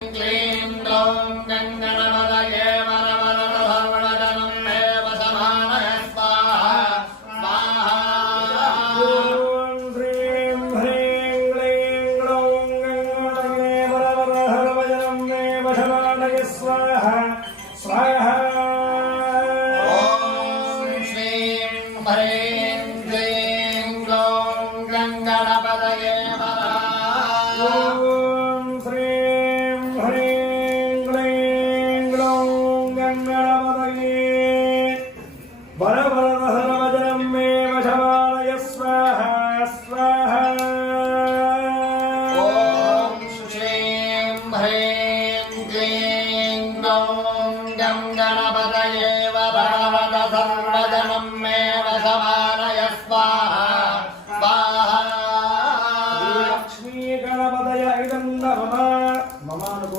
क्लीं ग्लौं गङ्गणपतये वरवरदधवळजनं मे वसमानय स्वाहा स्वाहा। ॐ श्रीं ह्रीं क्लीं ग्लौं गङ्गणपतये वरवरदधवळजनं मे वसमानय स्वाहा स्वाहा। ॐ श्रीं ह्रीं क्लीं ग्लौं गङ्गणपतये वरवरदधवळजनं मे वसमानय स्वाहा स्वाहा। ॐ श्रीं ह्रीं क्लीं ग्लौं